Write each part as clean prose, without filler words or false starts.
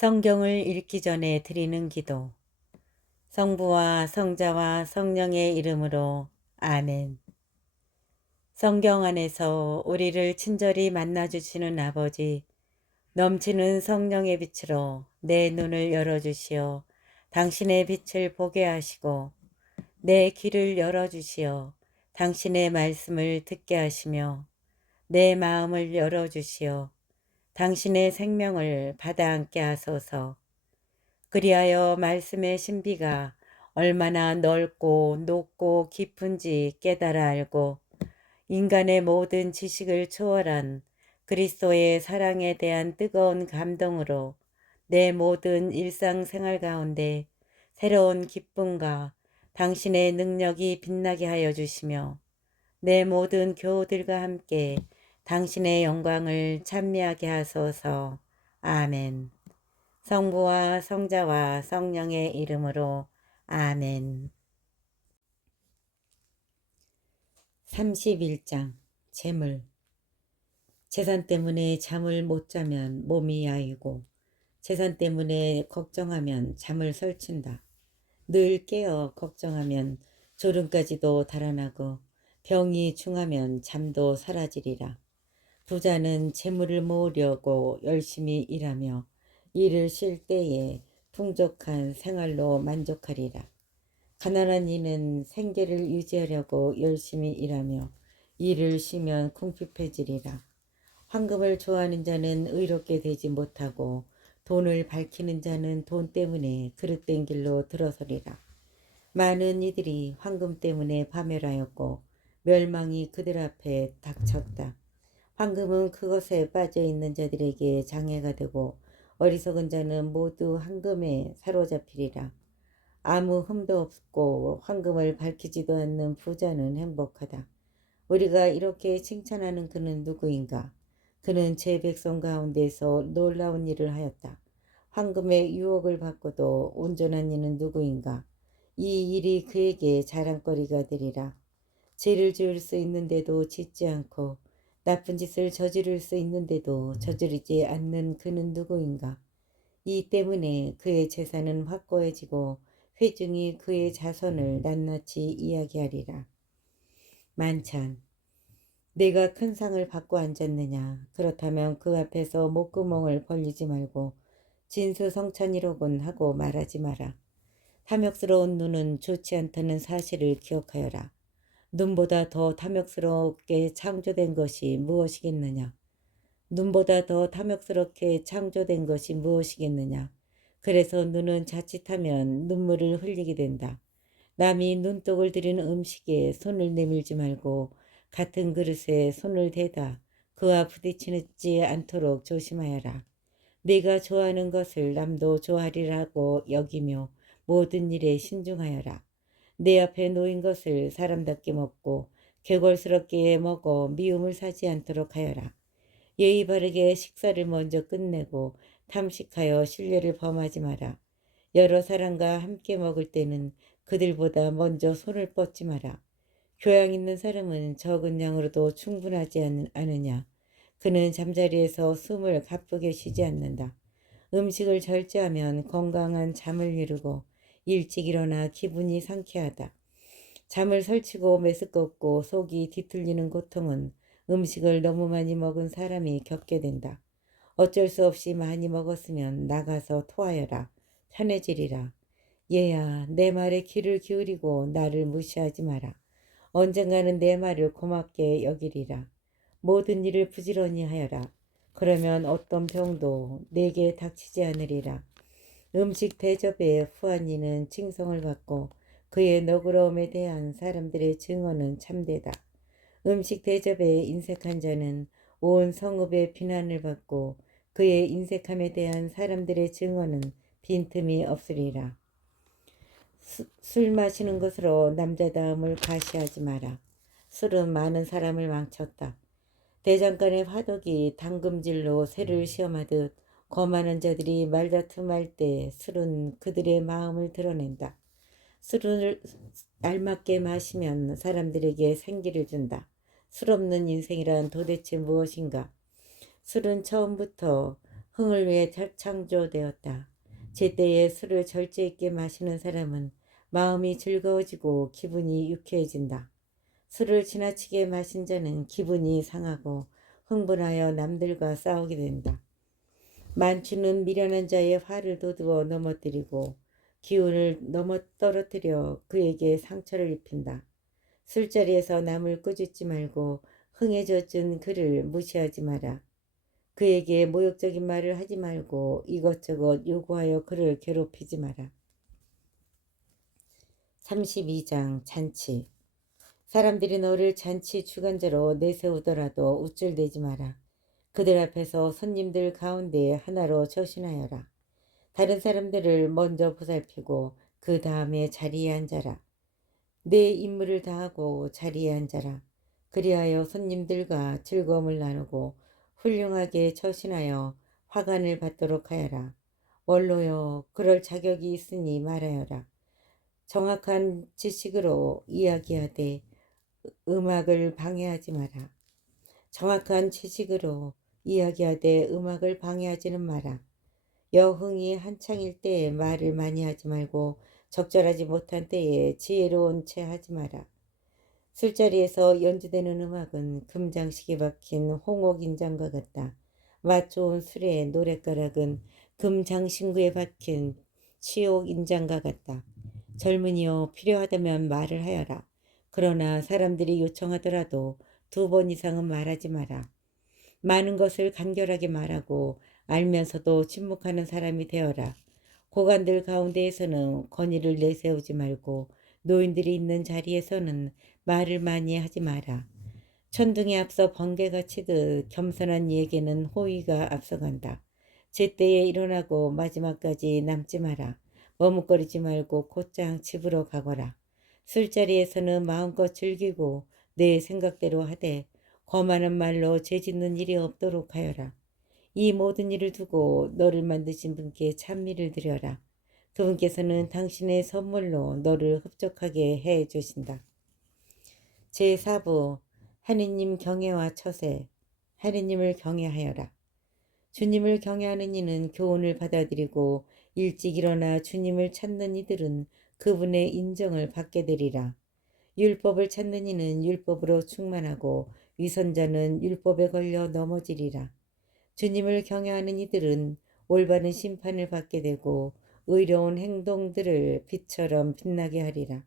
성경을 읽기 전에 드리는 기도. 성부와 성자와 성령의 이름으로 아멘. 성경 안에서 우리를 친절히 만나주시는 아버지, 넘치는 성령의 빛으로 내 눈을 열어주시어 당신의 빛을 보게 하시고 내 귀를 열어주시어 당신의 말씀을 듣게 하시며 내 마음을 열어주시어 당신의 생명을 받아 안게 하소서. 그리하여 말씀의 신비가 얼마나 넓고 높고 깊은지 깨달아 알고 인간의 모든 지식을 초월한 그리스도의 사랑에 대한 뜨거운 감동으로 내 모든 일상생활 가운데 새로운 기쁨과 당신의 능력이 빛나게 하여 주시며 내 모든 교우들과 함께 당신의 영광을 찬미하게 하소서. 아멘. 성부와 성자와 성령의 이름으로 아멘. 31장 재물. 재산 때문에 잠을 못 자면 몸이 야이고 재산 때문에 걱정하면 잠을 설친다. 늘 깨어 걱정하면 졸음까지도 달아나고 병이 중하면 잠도 사라지리라. 부자는 재물을 모으려고 열심히 일하며 일을 쉴 때에 풍족한 생활로 만족하리라. 가난한 이는 생계를 유지하려고 열심히 일하며 일을 쉬면 궁핍해지리라. 황금을 좋아하는 자는 의롭게 되지 못하고 돈을 밝히는 자는 돈 때문에 그릇된 길로 들어서리라. 많은 이들이 황금 때문에 파멸하였고 멸망이 그들 앞에 닥쳤다. 황금은 그것에 빠져 있는 자들에게 장애가 되고 어리석은 자는 모두 황금에 사로잡히리라. 아무 흠도 없고 황금을 밝히지도 않는 부자는 행복하다. 우리가 이렇게 칭찬하는 그는 누구인가? 그는 제 백성 가운데서 놀라운 일을 하였다. 황금의 유혹을 받고도 온전한 이는 누구인가? 이 일이 그에게 자랑거리가 되리라. 죄를 지을 수 있는데도 짓지 않고 나쁜 짓을 저지를 수 있는데도 저지르지 않는 그는 누구인가? 이 때문에 그의 재산은 확고해지고 회중이 그의 자손을 낱낱이 이야기하리라. 만찬. 내가 큰 상을 받고 앉았느냐? 그렇다면 그 앞에서 목구멍을 벌리지 말고 진수성찬이로군 하고 말하지 마라. 탐욕스러운 눈은 좋지 않다는 사실을 기억하여라. 눈보다 더 탐욕스럽게 창조된 것이 무엇이겠느냐? 눈보다 더 탐욕스럽게 창조된 것이 무엇이겠느냐? 그래서 눈은 자칫하면 눈물을 흘리게 된다. 남이 눈독을 들인 음식에 손을 내밀지 말고 같은 그릇에 손을 대다 그와 부딪히지 않도록 조심하여라. 네가 좋아하는 것을 남도 좋아하리라고 여기며 모든 일에 신중하여라. 내 앞에 놓인 것을 사람답게 먹고 개걸스럽게 먹어 미움을 사지 않도록 하여라. 예의 바르게 식사를 먼저 끝내고 탐식하여 신뢰를 범하지 마라. 여러 사람과 함께 먹을 때는 그들보다 먼저 손을 뻗지 마라. 교양 있는 사람은 적은 양으로도 충분하지 않으냐. 그는 잠자리에서 숨을 가쁘게 쉬지 않는다. 음식을 절제하면 건강한 잠을 이루고 일찍 일어나 기분이 상쾌하다. 잠을 설치고 메스껍고 속이 뒤틀리는 고통은 음식을 너무 많이 먹은 사람이 겪게 된다. 어쩔 수 없이 많이 먹었으면 나가서 토하여라. 편해지리라. 얘야, 내 말에 귀를 기울이고 나를 무시하지 마라. 언젠가는 내 말을 고맙게 여기리라. 모든 일을 부지런히 하여라. 그러면 어떤 병도 내게 닥치지 않으리라. 음식 대접에 후한 이는 칭송을 받고 그의 너그러움에 대한 사람들의 증언은 참되다. 음식 대접에 인색한 자는 온 성읍의 비난을 받고 그의 인색함에 대한 사람들의 증언은 빈틈이 없으리라. 술 마시는 것으로 남자다움을 과시하지 마라. 술은 많은 사람을 망쳤다. 대장간의 화덕이 당금질로 새를 시험하듯 거만한 자들이 말다툼할 때 술은 그들의 마음을 드러낸다. 술을 알맞게 마시면 사람들에게 생기를 준다. 술 없는 인생이란 도대체 무엇인가? 술은 처음부터 흥을 위해 창조되었다. 제때에 술을 절제 있게 마시는 사람은 마음이 즐거워지고 기분이 유쾌해진다. 술을 지나치게 마신 자는 기분이 상하고 흥분하여 남들과 싸우게 된다. 만취는 미련한 자의 화를 돋우어 넘어뜨리고 기운을 떨어뜨려 그에게 상처를 입힌다. 술자리에서 남을 꾸짖지 말고 흥에 젖은 그를 무시하지 마라. 그에게 모욕적인 말을 하지 말고 이것저것 요구하여 그를 괴롭히지 마라. 32장 잔치. 사람들이 너를 잔치 주관자로 내세우더라도 우쭐대지 마라. 그들 앞에서 손님들 가운데 하나로 처신하여라. 다른 사람들을 먼저 보살피고 그 다음에 자리에 앉아라. 내 임무를 다하고 자리에 앉아라. 그리하여 손님들과 즐거움을 나누고 훌륭하게 처신하여 화관을 받도록 하여라. 원로여, 그럴 자격이 있으니 말하여라. 정확한 지식으로 이야기하되 음악을 방해하지 마라. 정확한 지식으로 이야기하되 음악을 방해하지는 마라. 여흥이 한창일 때에 말을 많이 하지 말고 적절하지 못한 때에 지혜로운 채 하지 마라. 술자리에서 연주되는 음악은 금장식에 박힌 홍옥인장과 같다. 맛 좋은 술의 노랫가락은 금장신구에 박힌 치옥인장과 같다. 젊은이여, 필요하다면 말을 하여라. 그러나 사람들이 요청하더라도 2번 이상은 말하지 마라. 많은 것을 간결하게 말하고 알면서도 침묵하는 사람이 되어라. 고관들 가운데에서는 권위를 내세우지 말고 노인들이 있는 자리에서는 말을 많이 하지 마라. 천둥에 앞서 번개가 치듯 겸손한 이에게는 호의가 앞서간다. 제때에 일어나고 마지막까지 남지 마라. 머뭇거리지 말고 곧장 집으로 가거라. 술자리에서는 마음껏 즐기고 내 생각대로 하되 거만한 말로 죄짓는 일이 없도록 하여라. 이 모든 일을 두고 너를 만드신 분께 찬미를 드려라. 그분께서는 당신의 선물로 너를 흡족하게 해 주신다. 제4부 하느님 경외와 처세. 하느님을 경외하여라. 주님을 경외하는 이는 교훈을 받아들이고 일찍 일어나 주님을 찾는 이들은 그분의 인정을 받게 되리라. 율법을 찾는 이는 율법으로 충만하고 위선자는 율법에 걸려 넘어지리라. 주님을 경외하는 이들은 올바른 심판을 받게 되고 의로운 행동들을 빛처럼 빛나게 하리라.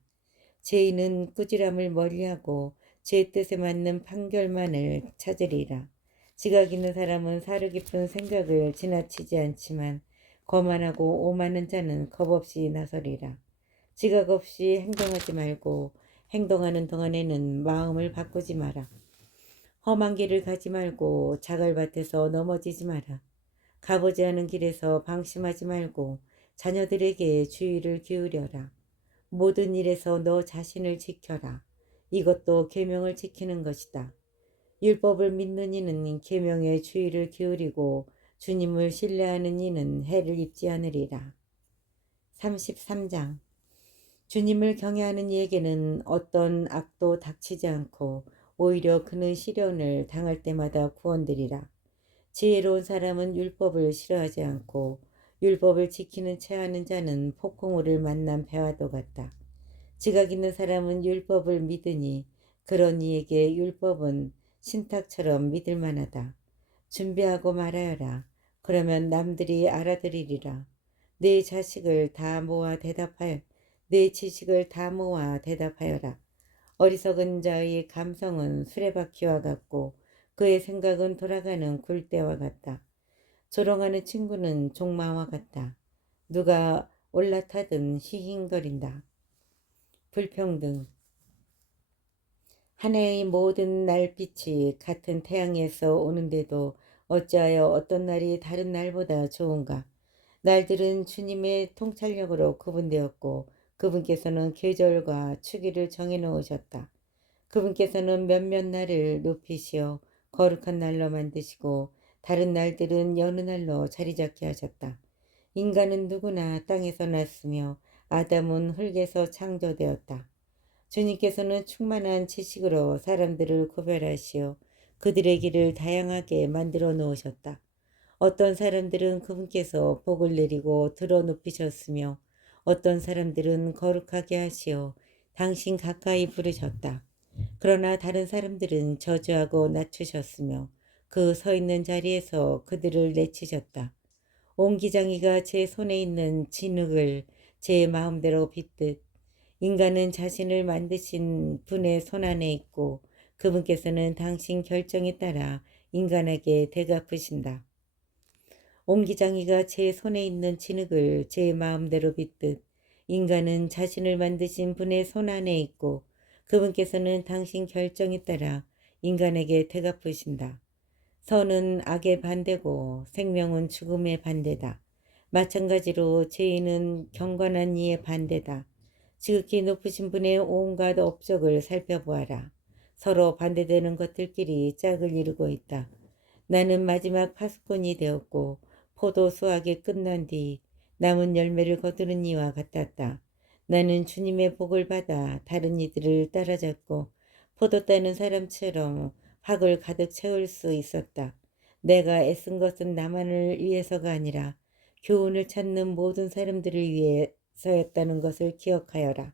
죄인은 꾸지람을 멀리하고 제 뜻에 맞는 판결만을 찾으리라. 지각 있는 사람은 사려 깊은 생각을 지나치지 않지만 거만하고 오만한 자는 겁없이 나서리라. 지각 없이 행동하지 말고 행동하는 동안에는 마음을 바꾸지 마라. 험한 길을 가지 말고 자갈밭에서 넘어지지 마라. 가보지 않은 길에서 방심하지 말고 자녀들에게 주의를 기울여라. 모든 일에서 너 자신을 지켜라. 이것도 계명을 지키는 것이다. 율법을 믿는 이는 계명에 주의를 기울이고 주님을 신뢰하는 이는 해를 입지 않으리라. 33장. 주님을 경외하는 이에게는 어떤 악도 닥치지 않고 오히려 그는 시련을 당할 때마다 구원되리라. 지혜로운 사람은 율법을 싫어하지 않고 율법을 지키는 채 하는 자는 폭풍우를 만난 배와도 같다. 지각 있는 사람은 율법을 믿으니 그런 이에게 율법은 신탁처럼 믿을 만하다. 준비하고 말하여라. 그러면 남들이 알아들으리라. 내 자식을 다 모아 대답하여 내 지식을 다 모아 대답하여라. 어리석은 자의 감성은 수레바퀴와 같고 그의 생각은 돌아가는 굴대와 같다. 조롱하는 친구는 종마와 같다. 누가 올라타든 휘hin거린다. 불평등. 한 해의 모든 날빛이 같은 태양에서 오는데도 어찌하여 어떤 날이 다른 날보다 좋은가? 날들은 주님의 통찰력으로 구분되었고 그분께서는 계절과 추기를 정해놓으셨다. 그분께서는 몇몇 날을 높이시어 거룩한 날로 만드시고 다른 날들은 여느 날로 자리 잡게 하셨다. 인간은 누구나 땅에서 났으며 아담은 흙에서 창조되었다. 주님께서는 충만한 지식으로 사람들을 구별하시어 그들의 길을 다양하게 만들어 놓으셨다. 어떤 사람들은 그분께서 복을 내리고 들어 높이셨으며 어떤 사람들은 거룩하게 하시어 당신 가까이 부르셨다. 그러나 다른 사람들은 저주하고 낮추셨으며 그 서 있는 자리에서 그들을 내치셨다. 옹기장이가 제 손에 있는 진흙을 제 마음대로 빗듯 인간은 자신을 만드신 분의 손 안에 있고 그분께서는 당신 결정에 따라 인간에게 대갚으신다. 옹기장이가 제 손에 있는 진흙을 제 마음대로 빗듯 인간은 자신을 만드신 분의 손 안에 있고 그분께서는 당신 결정에 따라 인간에게 대갚으신다. 선은 악의 반대고 생명은 죽음의 반대다. 마찬가지로 죄인은 경건한 이의 반대다. 지극히 높으신 분의 온갖 업적을 살펴보아라. 서로 반대되는 것들끼리 짝을 이루고 있다. 나는 마지막 파수꾼이 되었고 포도 수확이 끝난 뒤 남은 열매를 거두는 이와 같았다. 나는 주님의 복을 받아 다른 이들을 따라잡고 포도 따는 사람처럼 확을 가득 채울 수 있었다. 내가 애쓴 것은 나만을 위해서가 아니라 교훈을 찾는 모든 사람들을 위해서였다는 것을 기억하여라.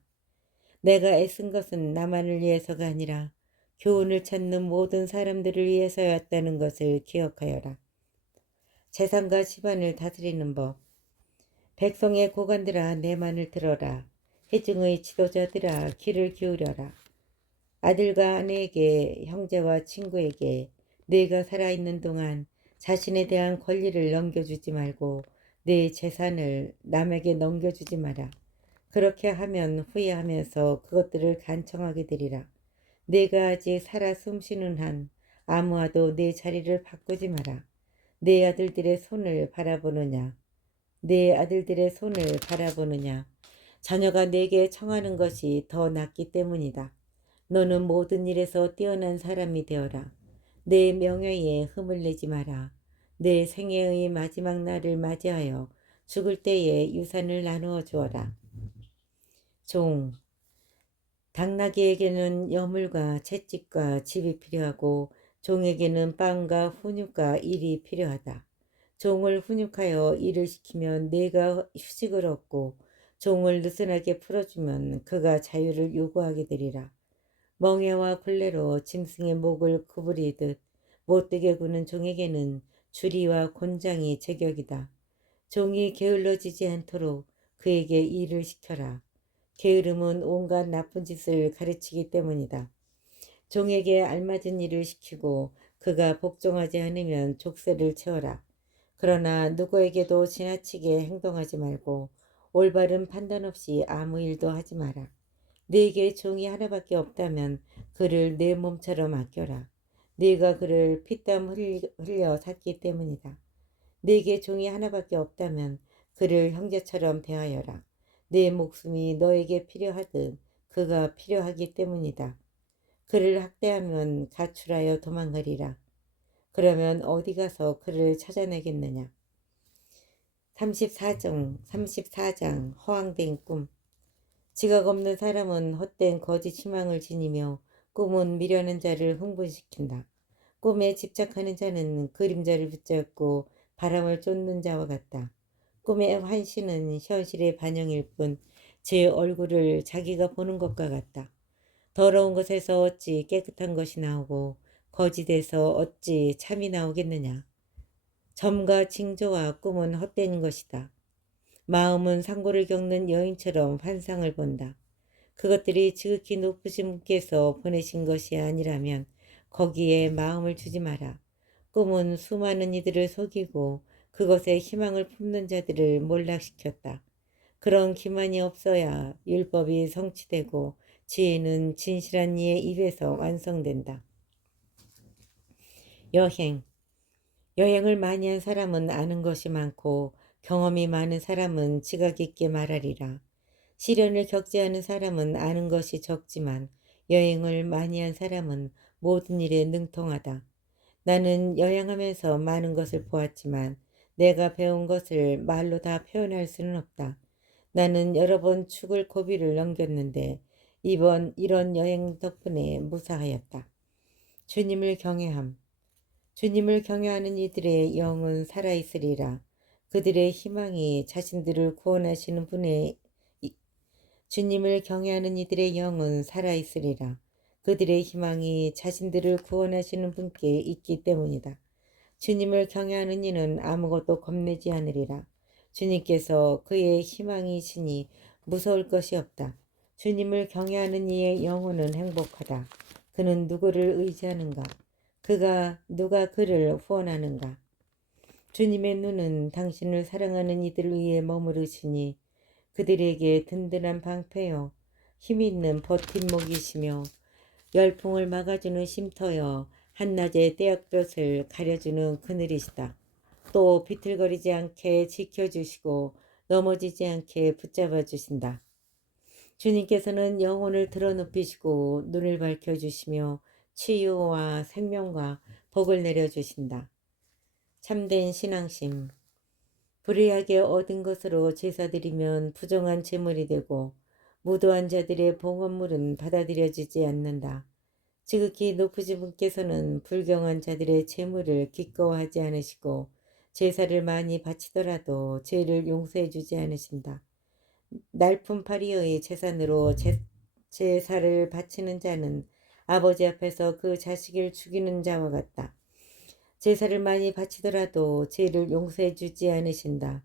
내가 애쓴 것은 나만을 위해서가 아니라 교훈을 찾는 모든 사람들을 위해서였다는 것을 기억하여라. 재산과 집안을 다스리는 법. 백성의 고관들아 내 말을 들어라. 회중의 지도자들아 귀를 기울여라. 아들과 아내에게 형제와 친구에게 네가 살아있는 동안 자신에 대한 권리를 넘겨주지 말고 네 재산을 남에게 넘겨주지 마라. 그렇게 하면 후회하면서 그것들을 간청하게 되리라. 네가 아직 살아 숨쉬는 한 아무와도 네 자리를 바꾸지 마라. 네 아들들의 손을 바라보느냐. 네 아들들의 손을 바라보느냐. 자녀가 내게 청하는 것이 더 낫기 때문이다. 너는 모든 일에서 뛰어난 사람이 되어라. 내 명예에 흠을 내지 마라. 내 생애의 마지막 날을 맞이하여 죽을 때에 유산을 나누어 주어라. 종. 당나귀에게는 여물과 채찍과 집이 필요하고 종에게는 빵과 훈육과 일이 필요하다. 종을 훈육하여 일을 시키면 내가 휴식을 얻고 종을 느슨하게 풀어주면 그가 자유를 요구하게 되리라. 멍에와 굴레로 짐승의 목을 구부리듯 못되게 구는 종에게는 주리와 곤장이 제격이다. 종이 게을러지지 않도록 그에게 일을 시켜라. 게으름은 온갖 나쁜 짓을 가르치기 때문이다. 종에게 알맞은 일을 시키고 그가 복종하지 않으면 족쇄를 채워라. 그러나 누구에게도 지나치게 행동하지 말고 올바른 판단 없이 아무 일도 하지 마라. 네게 종이 하나밖에 없다면 그를 내 몸처럼 아껴라. 네가 그를 피땀 흘려 샀기 때문이다. 네게 종이 하나밖에 없다면 그를 형제처럼 대하여라. 네 목숨이 너에게 필요하듯 그가 필요하기 때문이다. 그를 학대하면 가출하여 도망가리라. 그러면 어디 가서 그를 찾아내겠느냐. 34장 허황된 꿈. 지각 없는 사람은 헛된 거짓 희망을 지니며 꿈은 미련한 자를 흥분시킨다. 꿈에 집착하는 자는 그림자를 붙잡고 바람을 쫓는 자와 같다. 꿈의 환시는 현실의 반영일 뿐 제 얼굴을 자기가 보는 것과 같다. 더러운 것에서 어찌 깨끗한 것이 나오고 거짓에서 어찌 참이 나오겠느냐. 점과 징조와 꿈은 헛된 것이다. 마음은 상고를 겪는 여인처럼 환상을 본다. 그것들이 지극히 높으신 분께서 보내신 것이 아니라면 거기에 마음을 주지 마라. 꿈은 수많은 이들을 속이고 그것에 희망을 품는 자들을 몰락시켰다. 그런 기만이 없어야 율법이 성취되고 지혜는 진실한 이의 입에서 완성된다. 여행. 여행을 많이 한 사람은 아는 것이 많고 경험이 많은 사람은 지각 있게 말하리라. 시련을 겪지 않은 사람은 아는 것이 적지만 여행을 많이 한 사람은 모든 일에 능통하다. 나는 여행하면서 많은 것을 보았지만 내가 배운 것을 말로 다 표현할 수는 없다. 나는 여러 번 죽을 고비를 넘겼는데 이번 이런 여행 덕분에 무사하였다. 주님을 경외함. 주님을 경외하는 이들의 영은 살아있으리라. 그들의 희망이 자신들을 구원하시는 분의 주님을 경외하는 이들의 영은 살아있으리라. 그들의 희망이 자신들을 구원하시는 분께 있기 때문이다. 주님을 경외하는 이는 아무것도 겁내지 않으리라. 주님께서 그의 희망이시니 무서울 것이 없다. 주님을 경외하는 이의 영혼은 행복하다. 그는 누구를 의지하는가? 누가 그를 후원하는가? 주님의 눈은 당신을 사랑하는 이들 위에 머무르시니 그들에게 든든한 방패요 힘있는 버팀목이시며 열풍을 막아주는 쉼터여 한낮의 떼약볕을 가려주는 그늘이시다. 또 비틀거리지 않게 지켜주시고 넘어지지 않게 붙잡아 주신다. 주님께서는 영혼을 드러눕히시고 눈을 밝혀주시며 치유와 생명과 복을 내려주신다. 참된 신앙심. 불의하게 얻은 것으로 제사드리면 부정한 제물이 되고 무도한 자들의 봉헌물은 받아들여지지 않는다. 지극히 높으신 분께서는 불경한 자들의 제물을 기꺼워하지 않으시고 제사를 많이 바치더라도 죄를 용서해 주지 않으신다. 날품파리의 재산으로 제사를 바치는 자는 아버지 앞에서 그 자식을 죽이는 자와 같다. 제사를 많이 바치더라도 죄를 용서해 주지 않으신다.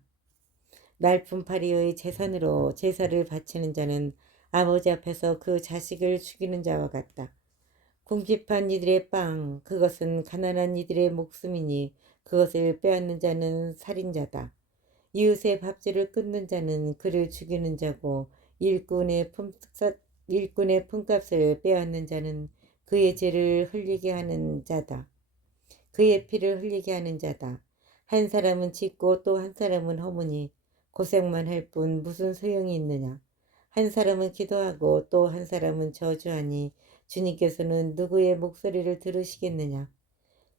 날품파리의 재산으로 제사를 바치는 자는 아버지 앞에서 그 자식을 죽이는 자와 같다. 궁핍한 이들의 빵, 그것은 가난한 이들의 목숨이니 그것을 빼앗는 자는 살인자다. 이웃의 밥줄을 끊는 자는 그를 죽이는 자고 일꾼의 품값을 빼앗는 자는 그의 죄를 흘리게 하는 자다. 그의 피를 흘리게 하는 자다. 한 사람은 짓고 또 한 사람은 허무니 고생만 할 뿐 무슨 소용이 있느냐. 한 사람은 기도하고 또 한 사람은 저주하니 주님께서는 누구의 목소리를 들으시겠느냐.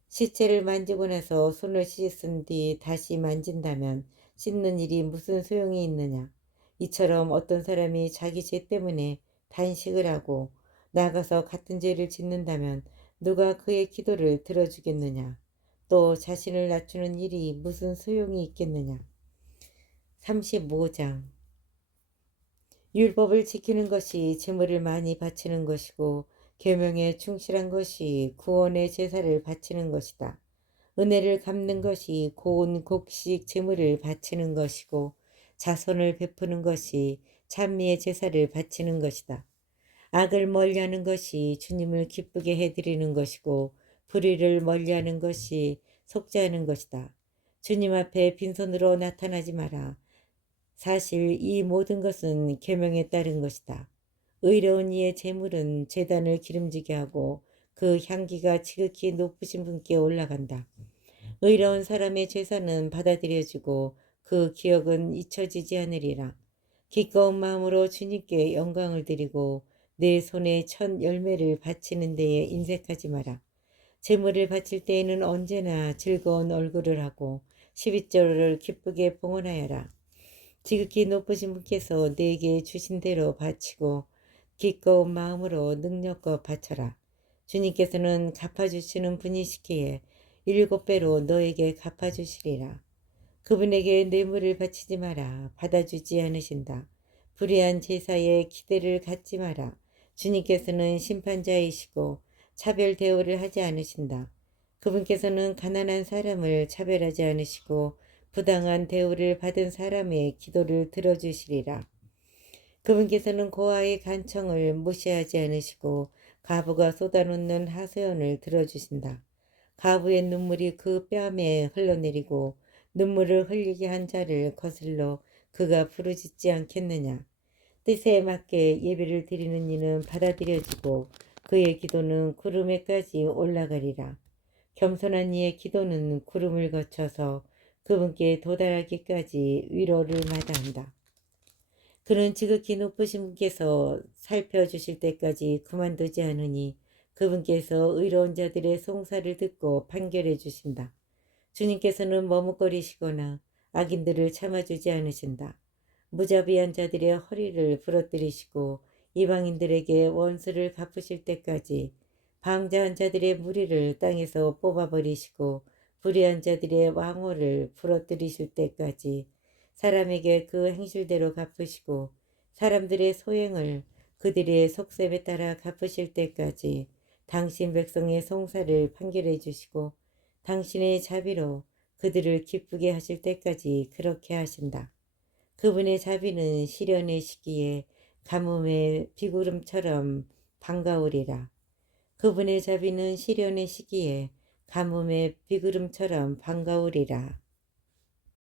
시체를 만지고 나서 손을 씻은 뒤 다시 만진다면 씻는 일이 무슨 소용이 있느냐. 이처럼 어떤 사람이 자기 죄 때문에 단식을 하고 나가서 같은 죄를 짓는다면 누가 그의 기도를 들어주겠느냐. 또 자신을 낮추는 일이 무슨 소용이 있겠느냐. 35장. 율법을 지키는 것이 제물을 많이 바치는 것이고 계명에 충실한 것이 구원의 제사를 바치는 것이다. 은혜를 갚는 것이 고운 곡식 제물을 바치는 것이고 자선을 베푸는 것이 찬미의 제사를 바치는 것이다. 악을 멀리하는 것이 주님을 기쁘게 해드리는 것이고 불의를 멀리하는 것이 속죄하는 것이다. 주님 앞에 빈손으로 나타나지 마라. 사실 이 모든 것은 계명에 따른 것이다. 의로운 이의 제물은 제단을 기름지게 하고 그 향기가 지극히 높으신 분께 올라간다. 의로운 사람의 제사는 받아들여지고 그 기억은 잊혀지지 않으리라. 기꺼운 마음으로 주님께 영광을 드리고 내 손에 첫 열매를 바치는 데에 인색하지 마라. 제물을 바칠 때에는 언제나 즐거운 얼굴을 하고 12절을 기쁘게 봉헌하여라. 지극히 높으신 분께서 내게 주신 대로 바치고 기꺼운 마음으로 능력껏 바쳐라. 주님께서는 갚아주시는 분이시기에 7배로 너에게 갚아주시리라. 그분에게 뇌물을 바치지 마라. 받아주지 않으신다. 불의한 제사에 기대를 갖지 마라. 주님께서는 심판자이시고 차별 대우를 하지 않으신다. 그분께서는 가난한 사람을 차별하지 않으시고 부당한 대우를 받은 사람의 기도를 들어주시리라. 그분께서는 고아의 간청을 무시하지 않으시고 가부가 쏟아놓는 하소연을 들어주신다. 가부의 눈물이 그 뺨에 흘러내리고 눈물을 흘리게 한 자를 거슬러 그가 부르짖지 않겠느냐. 뜻에 맞게 예배를 드리는 이는 받아들여지고 그의 기도는 구름에까지 올라가리라. 겸손한 이의 기도는 구름을 거쳐서 그분께 도달하기까지 위로를 마다한다. 그는 지극히 높으신 분께서 살펴주실 때까지 그만두지 않으니 그분께서 의로운 자들의 송사를 듣고 판결해 주신다. 주님께서는 머뭇거리시거나 악인들을 참아주지 않으신다. 무자비한 자들의 허리를 부러뜨리시고 이방인들에게 원수를 갚으실 때까지 방자한 자들의 무리를 땅에서 뽑아버리시고 불의한 자들의 왕호를 부러뜨리실 때까지 사람에게 그 행실대로 갚으시고 사람들의 소행을 그들의 속셈에 따라 갚으실 때까지 당신 백성의 송사를 판결해 주시고 당신의 자비로 그들을 기쁘게 하실 때까지 그렇게 하신다. 그분의 자비는 시련의 시기에 가뭄의 비구름처럼 반가우리라. 그분의 자비는 시련의 시기에 가뭄의 비구름처럼 반가우리라.